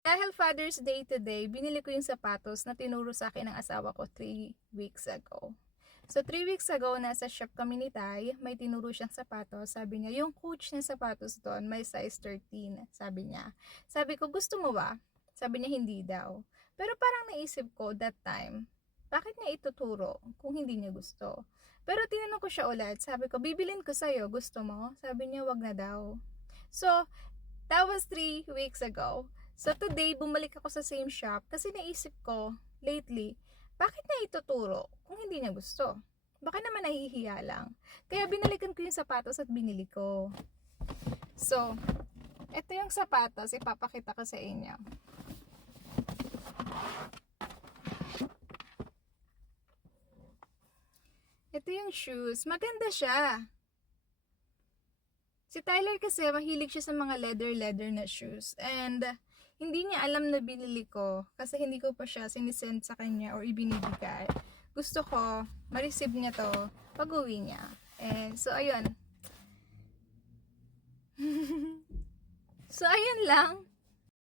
Dahil Father's Day today, binili ko yung sapatos na tinuro sa akin ng asawa ko 3 weeks ago. So, 3 weeks ago, nasa shop kami ni Tay, may tinuro siyang sapatos. Sabi niya, yung coach ng sapatos doon, may size 13, sabi niya. Sabi ko, gusto mo ba? Sabi niya, hindi daw. Pero parang naisip ko that time, bakit niya ituturo kung hindi niya gusto? Pero tinanong ko siya ulit, sabi ko, bibilin ko sa'yo, gusto mo? Sabi niya, wag na daw. So, that was 3 weeks ago. So today, bumalik ako sa same shop kasi naisip ko, lately, bakit niya ituturo kung hindi niya gusto? Baka naman nahihiya lang. Kaya binalikan ko yung sapatos at binili ko. So, ito yung sapatos, ipapakita ko sa inyo. Ito yung shoes. Maganda siya. Si Tyler kasi mahilig siya sa mga leather na shoes. And hindi niya alam na binili ko kasi hindi ko pa siya sinisend sa kanya or ibinibigay. Gusto ko ma-receive niya to pag uwi niya. And so ayun. So ayun lang.